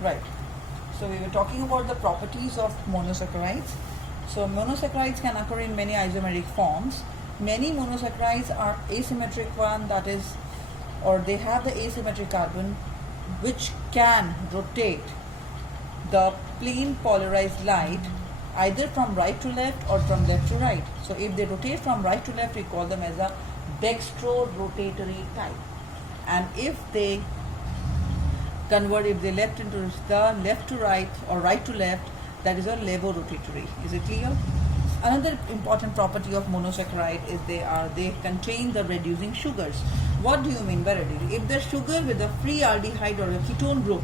Right. So we were talking about the properties of monosaccharides. So monosaccharides can occur in many isomeric forms. Many monosaccharides are asymmetric one, that is, or they have the asymmetric carbon which can rotate the plane polarized light either from right to left or from left to right. So if they rotate from right to left, we call them as a dextro-rotatory type. And if they convert, if they left into the left to right or right to left, that is a levorotatory. Is it clear? Another important property of monosaccharide is they contain the reducing sugars. What do you mean by reducing? If the sugar with a free aldehyde or a ketone group,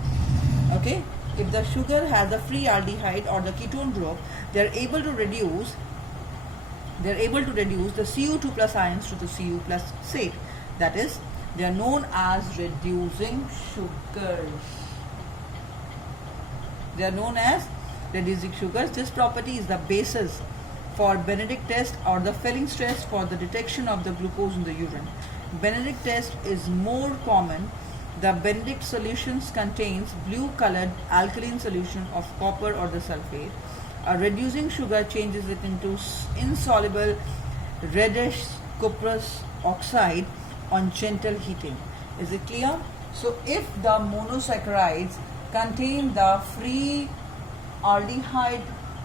okay, if the sugar has a free aldehyde or the ketone group, they are able to reduce the Cu2 plus ions to the Cu plus state. That is, they are known as reducing sugars. They are known as reducing sugars. This property is the basis for Benedict test or the Felling's test for the detection of the glucose in the urine. Benedict test is more common. The Benedict solutions contains blue colored alkaline solution of copper or the sulfate. A reducing sugar changes it into insoluble reddish cuprous oxide on gentle heating. Is it clear? So if the monosaccharides contain the free aldehyde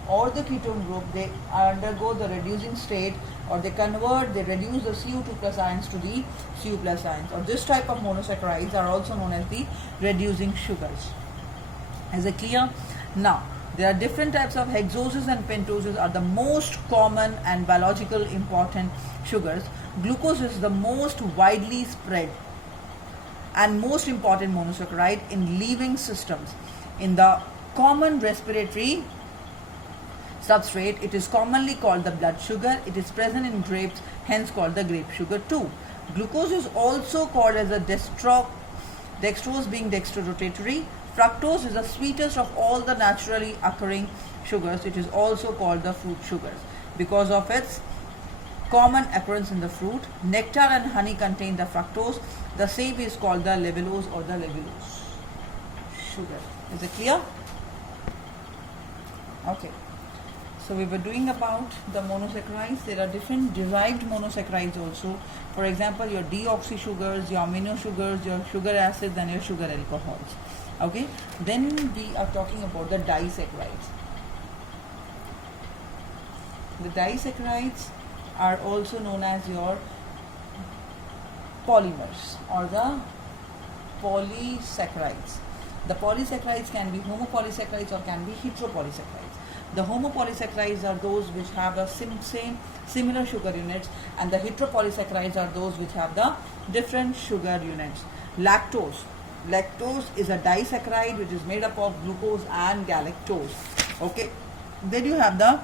or the ketone group, they undergo the reducing state, or they reduce the Cu2 plus ions to the Cu plus ions. Or this type of monosaccharides are also known as the reducing sugars. Is it clear? Now, there are different types of hexoses and pentoses are the most common and biological important sugars. Glucose is the most widely spread and most important monosaccharide in living systems. In the common respiratory substrate, it is commonly called the blood sugar. It is present in grapes, hence called the grape sugar too. Glucose is also called as a dextrose being dextrorotatory. Fructose is the sweetest of all the naturally occurring sugars. It is also called the fruit sugars because of its common occurrence in the fruit. Nectar and honey contain the fructose. The same is called the levulose or the levulose sugar. Is it clear? Okay. So we were doing about the monosaccharides. There are different derived monosaccharides also. For example, your deoxy sugars, your amino sugars, your sugar acids and your sugar alcohols. Okay. Then we are talking about the disaccharides. The disaccharides are also known as your polymers or the polysaccharides. The polysaccharides can be homopolysaccharides or can be heteropolysaccharides. The homopolysaccharides are those which have the similar sugar units, and the heteropolysaccharides are those which have the different sugar units. Lactose is a disaccharide which is made up of glucose and galactose. Okay. Then you have the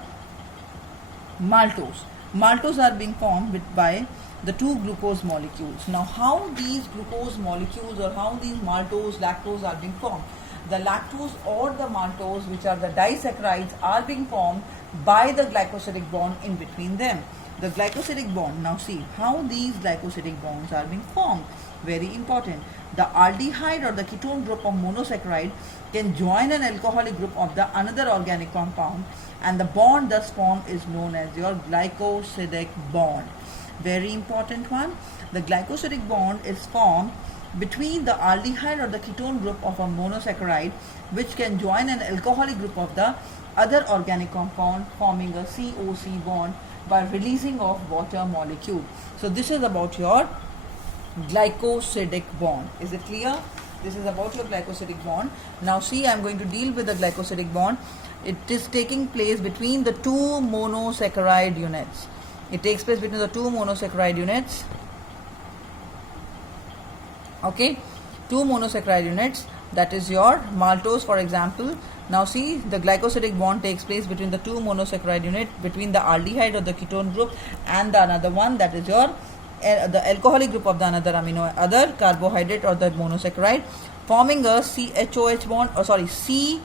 maltose. Maltose are being formed by the two glucose molecules. Now, how these glucose molecules or how these maltose, lactose are being formed? The lactose or the maltose, which are the disaccharides, are being formed by the glycosidic bond in between them. The glycosidic bond, now see how these glycosidic bonds are being formed. Very important. The aldehyde or the ketone group of monosaccharide can join an alcoholic group of the another organic compound, and the bond thus formed is known as your glycosidic bond. Very important one. The glycosidic bond is formed between the aldehyde or the ketone group of a monosaccharide, which can join an alcoholic group of the other organic compound, forming a COC bond by releasing of water molecule. So this is about your glycosidic bond. Is it clear? This is about your glycosidic bond. Now see, I am going to deal with the glycosidic bond. It is taking place between the two monosaccharide units. It takes place between the two monosaccharide units. Okay, two monosaccharide units, that is your maltose, for example. Now see, the glycosidic bond takes place between the two monosaccharide unit, between the aldehyde or the ketone group and the another one, that is your the alcoholic group of the other carbohydrate or the monosaccharide, forming a CHOH bond, or sorry, COC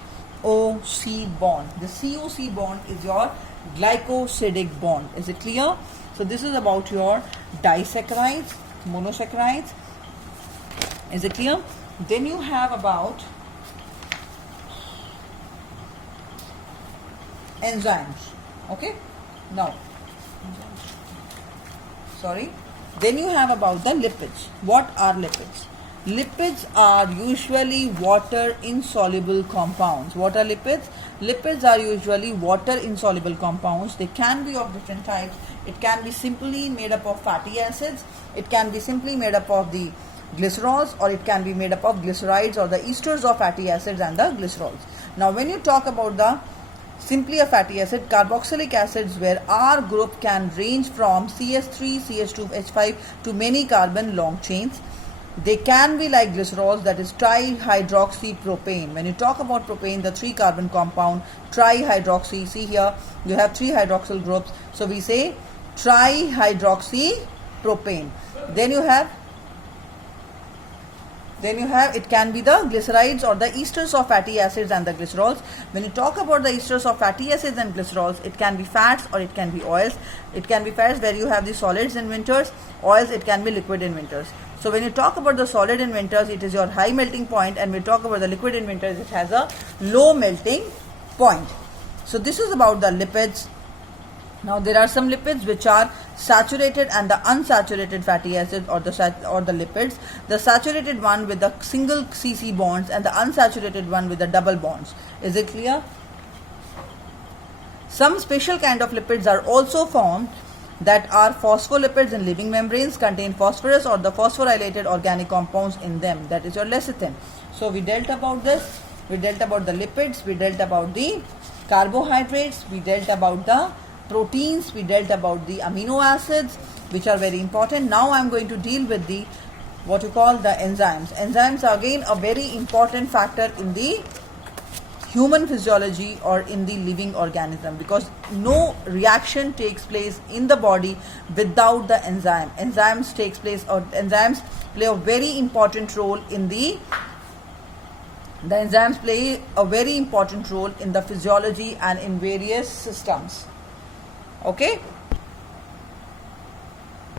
bond. The COC bond is your glycosidic bond. Is it clear? So this is about your disaccharides, monosaccharides. Is it clear? Then you have about enzymes. Okay, now then you have about the lipids. What are lipids? Lipids are usually water insoluble compounds. What are lipids? Lipids are usually water insoluble compounds. They can be of different types. It can be simply made up of fatty acids. It can be simply made up of the glycerols, or it can be made up of glycerides or the esters of fatty acids and the glycerols. Now when you talk about the simply a fatty acid, carboxylic acids, where R group can range from CH3, CH2, H5 to many carbon long chains. They can be like glycerols, that is trihydroxypropane. When you talk about propane, the 3 carbon compound trihydroxy, see here you have 3 hydroxyl groups, so we say trihydroxypropane. Then you have it can be the glycerides or the esters of fatty acids and the glycerols. When you talk about the esters of fatty acids and glycerols, it can be fats or it can be oils. It can be fats where you have the solids in winters, oils it can be liquid in winters. So when you talk about the solid in winters, it is your high melting point, and when we talk about the liquid in winters, it has a low melting point. So this is about the lipids. Now there are some lipids which are saturated and the unsaturated fatty acids or the lipids. The saturated one with the single CC bonds and the unsaturated one with the double bonds. Is it clear? Some special kind of lipids are also formed that are phospholipids in living membranes, contain phosphorus or the phosphorylated organic compounds in them. That is your lecithin. So we dealt about this. We dealt about the lipids. We dealt about the carbohydrates. We dealt about the proteins, we dealt about the amino acids, which are very important. Now I am going to deal with the what you call the enzymes. Enzymes are again a very important factor in the human physiology or in the living organism, because no reaction takes place in the body without the enzyme. Enzymes play a very important role in the enzymes play a very important role in the physiology and in various systems. Okay.